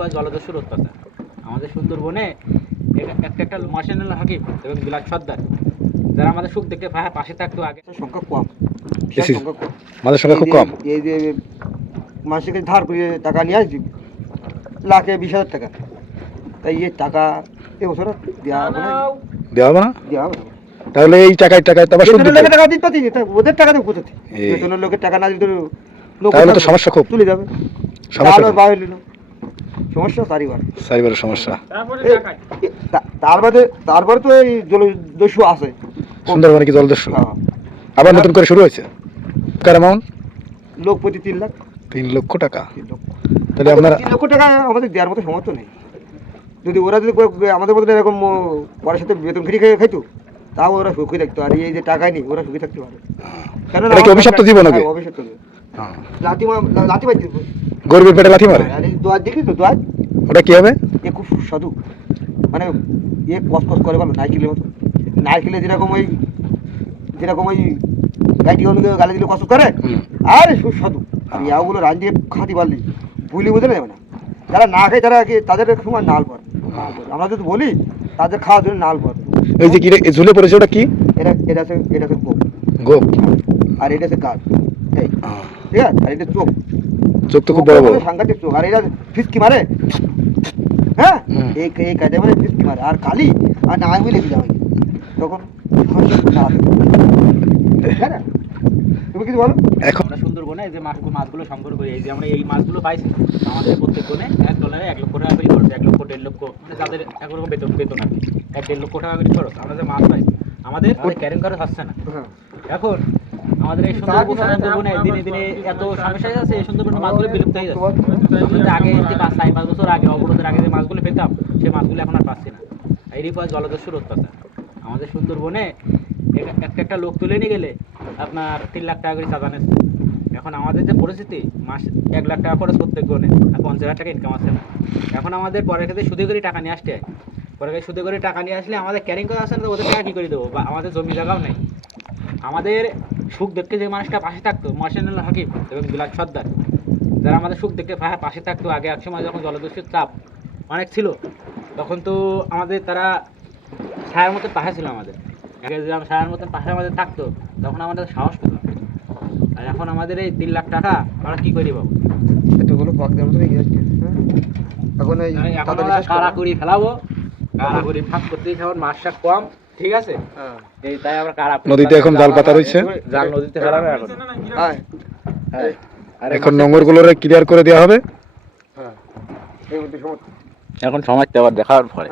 পর জলদস্যুর অত্যাচার। আমাদের সুন্দরবনে একটা একটা মার্শাল হাকিম এবং বিলাস সর্দার যারা আমাদের সুখ দেখতে পা- পাশে থাকতো আগে। সংখ্যা কম। বেশি। সংখ্যা কম। মাদের সংখ্যা খুব এই যে- কম? এই যে মাসিক ধার করে টাকা নিয়ে আসবি লাখে বিশ হাজার টাকা। তাই এই টাকা এবছর দেওয়া হবে না। দেওয়া হবে না? দেওয়া হবে না। তাহলে এই টাকায় টাকায় তো আবার সুদ দিতে লোকের টাকা দিতে পারছি তা ওদের টাকা দেবো কোথা থেকে? এই। বেতনের লোকের টাকা না দিতে লোক তাহলে তো সমস্যা খুব। তুলে যাবে। সমস্যা। বাইরে নিল। সমস্যা তারই বার সাইবারের সমস্যা। তারপরে তারপরে তো এই জলদস্যু আছে। সুন্দরবনে কি জলদস্যু হ্যাঁ। আবার নতুন করে শুরু হয়েছে? কার অ্যামাউন্ট লোক প্রতি তিন লাখ। তিন লক্ষ টাকা। তাহলে আপনারা তিন লক্ষ টাকা আমাদের দেওয়ার মতো সমর্থ নেই। যদি ওরা যদি আমাদের মতো এরকম পরের সাথে বেতন ফ্রি খেয়ে খাইতো তাও ওরা সুখী থাকতো। আর এই যে টাকাই নেই ওরা সুখী থাকতে পারে। কেন অভিশপ্ত জীবন? অভিশপ্ত জীবন। হ্যাঁ। লাঠি গরিবের পেটে লাথি মারে? দোয়ার দেখি তো দোয়ার ওটা কি হবে? এ খুব সুস্বাদু। মানে এ কস কস করে বলো নারকেলের মতো। নারকেলে যেরকম ওই যেরকম ওই গাইটি অনুযায়ী গালে দিলে কস করে। আর সুস্বাদু। আর ইয়াগুলো রাঁধিয়ে খাতি পারলি। ভুলি বুঝে যাবে না। যারা না খায় তারা কি তাদের সময় নাল পর আমরা যদি বলি তাদের খাওয়ার জন্য নাল পর এই যে কি ঝুলে পড়েছে ওটা কি? এটা এটা হচ্ছে এটা হচ্ছে গোপ। গোপ। আর এটা হচ্ছে গাছ। ঠিক আছে? আর এটা চোখ চোখ তো খুব বড় বড়। সাংঘাতিক চোখ। আর এটা ফিসকি মারে? হ্যাঁ? এই এই কাজে মানে ফিসকি মারে? আর কালি? আর না আমি লেগে যাবে? তখন হ্যাঁ তুমি কিছু বলো? এখন আমরা সুন্দরবনে এই যে মাছ মাছগুলো সংগ্রহ করি। এই যে আমরা এই মাছগুলো পাইছি আমাদের প্রত্যেক কোণে এক ডলারে এক লক্ষ টাকা করে খরচ এক লক্ষ দেড় লক্ষ মানে যাদের একরকম বেতন বেতন আর এক দেড় লক্ষ টাকা করে খরচ। আমরা যে মাছ পাই আমাদের ক্যারিং খরচ হচ্ছে না। হ্যাঁ। এখন আমাদের এই সুন্দরবন সুন্দরবনে দিনে দিনে এত সমস্যা যাচ্ছে এই সুন্দরবনের মাছগুলো বিলুপ্ত হয়ে যাচ্ছে। আগে যে পাঁচ চার পাঁচ বছর আগে অবরোধের আগে যে মাছগুলো পেতাম সেই মাছগুলো এখন আর পাচ্ছি না। এরই পর জলদস্যুর অত্যাচার আমাদের সুন্দরবনে একটা একটা লোক তুলে নিয়ে গেলে আপনার তিন লাখ টাকা করে চাঁদা নিচ্ছে এখন আমাদের যে পরিস্থিতি মাস এক লাখ টাকা খরচ প্রত্যেক গনে আর পঞ্চাশ হাজার টাকা ইনকাম আছে না। এখন আমাদের পরের ক্ষেত্রে সুদে করে টাকা নিয়ে আসতে হয়। পরে সুদে করে টাকা নিয়ে আসলে আমাদের ক্যারিং করে আছে না তো ওদের টাকা কী করে দেবো? বা আমাদের জমি জায়গাও নেই। আমাদের সুখ দেখতে যে মানুষটা পাশে থাকতো মার্শাল হাকিম এবং বিলাস সর্দার যারা আমাদের সুখ দেখতে পাশে থাকতো আগে এক সময় যখন জলদস্যুর চাপ অনেক ছিল তখন তো আমাদের তারা ছায়ার মতো পাশে ছিল আমাদের। আগে যখন ছায়ার মতন পাশে আমাদের থাকতো তখন আমাদের সাহস পেত আর এখন আমাদের এই তিন লাখ টাকা আমরা কি করি বাবু? এটা হলো পাকদের মতো? এখন কারাকুরি ফেলাবো কারাকুরি ফাঁক করতেই খাবার শাক কম। ঠিক আছে? হ্যাঁ। এই তাই আমরা কারা নদীতে এখন জাল পাতা রয়েছে জাল নদীতে ফেলাবে এখন হ্যাঁ। হ্যাঁ। আর এখন নোংরগুলোরে ক্লিয়ার করে দেওয়া হবে? হ্যাঁ। এখন সমাজটা আবার দেখার পরে।